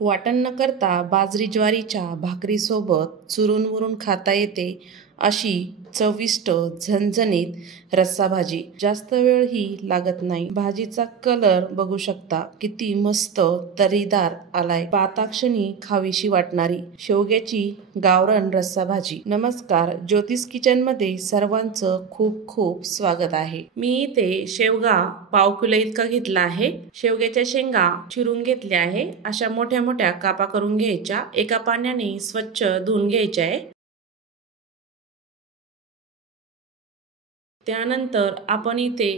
वाटण न करता बाजरी ज्वारीच्या भाकरीसोबत चुरून-मुरून खाता येते अशी चविष्ट झणझणीत रस्सा भाजी. जास्त वेळही लागत नाही. भाजीचा कलर बघू शकता किती मस्त तर्रीदार आलाय. पाताक्षणी खावीशी वाटणारी शेवग्याची गावरान रस्सा भाजी. नमस्कार, ज्योतिष किचन मध्ये सर्वांचं खूप खूप स्वागत आहे. मी इथे शेवगा पाव किलो इतका घेतला आहे. शेवग्याच्या शेंगा चिरून घेतल्या आहे. अशा मोठ्या मोठ्या कापा करून घ्यायच्या. एका पाण्याने स्वच्छ धुवून घ्यायच्या आहे. त्यानंतर आपण इथे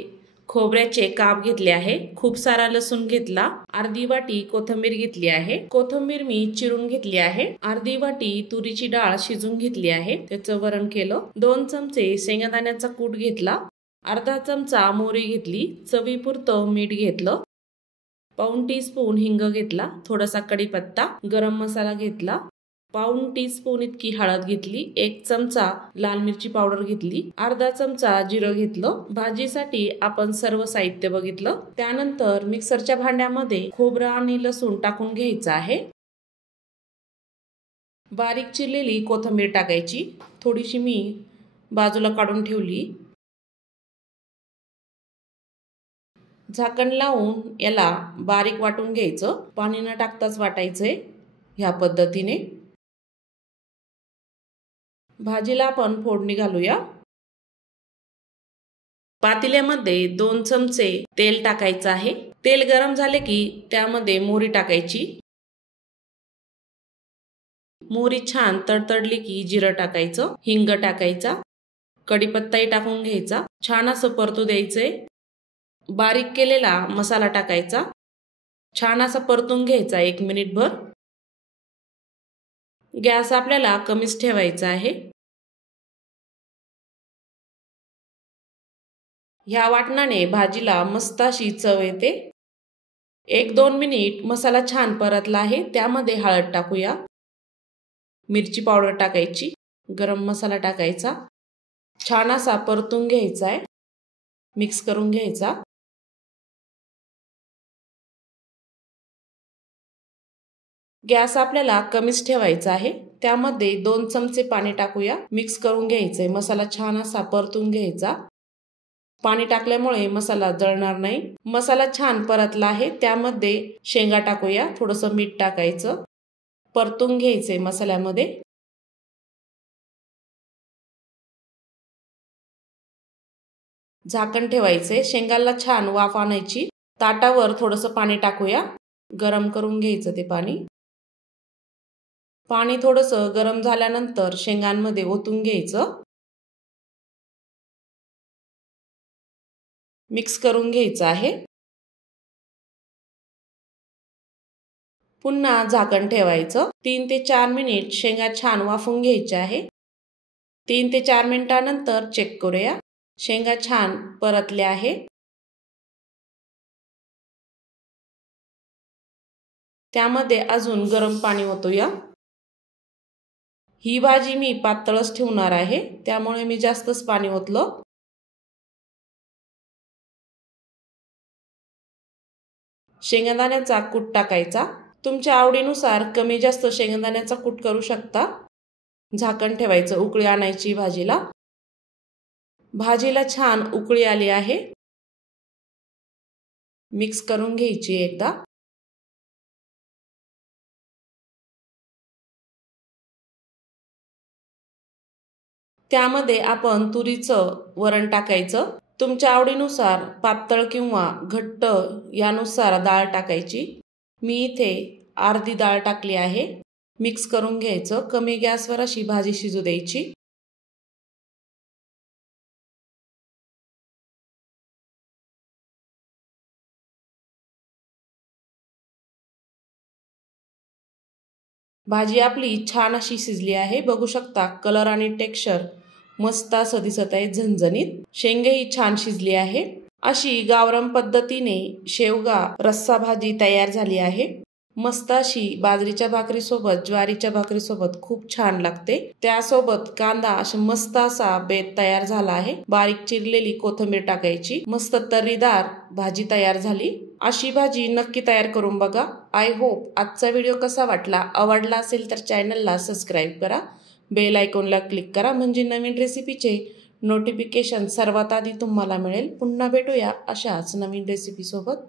खोबऱ्याचे काप घेतले आहे. खूप सारा लसूण घेतला. अर्धी वाटी कोथिंबीर घेतली आहे. कोथिंबीर मी चिरून घेतली आहे. अर्धी वाटी तुरीची डाळ शिजून घेतली आहे. त्याचं वरण केलं. 2 चमचे शेंगदाण्याचा कूट घेतला. अर्धा चमचा मोहरी घेतली. चवीपुरतं मीठ घेतलं. पाऊण टीस्पून हिंग घेतला. थोडासा कढीपत्ता, गरम मसाला घेतला. पाऊण टीस्पून इतकी हळद घेतली. 1 चमचा लाल मिरची पावडर घेतली. अर्धा चमचा जिरं घेतलं. भाजीसाठी आपण सर्व साहित्य बघितलं. त्यानंतर मिक्सरच्या भांड्यामध्ये खोबरं आणि लसूण टाकून घ्यायचं आहे. बारीक चिरलेली कोथिंबीर टाकायची. थोडीशी मी बाजूला काढून ठेवली. झाकण लावून याला बारीक वाटून घ्यायचं. पाणी न टाकताच वाटायचंय. ह्या पद्धतीने भाजीला आपण फोडणी घालूया. पातेल्यामध्ये 2 चमचे तेल टाकायचं आहे. तेल गरम झाले की त्यामध्ये मोहरी टाकायची. मोहरी छान तडतडली की जिरं टाकायचं. हिंग टाकायचा. कढीपत्ताही टाकून घ्यायचा. छान असं परतू द्यायचंय. बारीक केलेला मसाला टाकायचा. छान असा परतून घ्यायचा 1 मिनिटभर. गॅस आपल्याला कमीच ठेवायचा आहे. ह्या वाटणाने भाजीला मस्त अशी चव येते. 1-2 मिनिट मसाला छान परतला आहे. त्यामध्ये हळद टाकूया. मिरची पावडर टाकायची. गरम मसाला टाकायचा. छान असा परतून घ्यायचा आहे. मिक्स करून घ्यायचा. गॅस आपल्याला कमीच ठेवायचा आहे. त्यामध्ये 2 चमचे पाणी टाकूया. मिक्स करून घ्यायचंय. मसाला छान असा परतून घ्यायचा. पाणी टाकल्यामुळे मसाला जळणार नाही. मसाला छान परतला आहे. त्यामध्ये शेंगा टाकूया. थोडंसं मीठ टाकायचं. परतून घ्यायचंय मसाल्यामध्ये. झाकण ठेवायचंय. शेंगाला छान वाफ आणायची. ताटावर थोडंसं पाणी टाकूया. गरम करून घ्यायचं ते पाणी. पाणी थोडंसं गरम झाल्यानंतर शेंगांमध्ये ओतून घ्यायचं. मिक्स करून घ्यायचं आहे. पुन्हा झाकण ठेवायचं. 3 ते 4 मिनिट शेंगा छान वाफून घ्यायच्या आहे. 3 ते 4 मिनिटानंतर चेक करूया. शेंगा छान परतल्या आहे. त्यामध्ये अजून गरम पाणी ओतूया. ही भाजी मी पातळच ठेवणार आहे. त्यामुळे मी जास्तच पाणी ओतलं. शेंगदाण्याचा कूट टाकायचा. तुमच्या आवडीनुसार कमी जास्त शेंगदाण्याचा कूट करू शकता. झाकण ठेवायचं. उकळी आणायची भाजीला. भाजीला छान उकळी आली आहे. मिक्स करून घ्यायची एकदा. त्यामध्ये आपण तुरीचं वरण टाकायचं. तुमच्या आवडीनुसार पातळ किंवा घट्ट यानुसार डाळ टाकायची. मी इथे अर्धी डाळ टाकली आहे. मिक्स करून घ्यायचं. कमी गॅसवर अशी भाजी शिजू द्यायची. भाजी आपली छान अशी शिजली आहे. बघू शकता कलर आणि टेक्स्चर मस्त असं दिसत आहे. झणझणीत. शेंगाही छान शिजली आहे. अशी गावरान पद्धतीने शेवगा रस्सा भाजी तयार झाली आहे. मस्त अशी बाजरीच्या भाकरीसोबत ज्वारीच्या भाकरीसोबत खूप छान लागते। त्यासोबत कांदा असा मस्त असा बेत तयार झाला आहे। बारीक चिरलेली कोथिंबीर टाकायची, मस्त तर्रीदार भाजी तयार झाली। अशी भाजी नक्की तयार करून बघा। आय होप आजचा व्हिडिओ कसा वाटला, आवडला असेल तर चॅनलला सबस्क्राईब करा, बेल आयकॉनला क्लिक करा म्हणजे नवीन रेसिपीचे नोटिफिकेशन सर्वात आधी तुम्हाला मिळेल। पुन्हा भेटूया अशाच नवीन रेसिपी सोबत।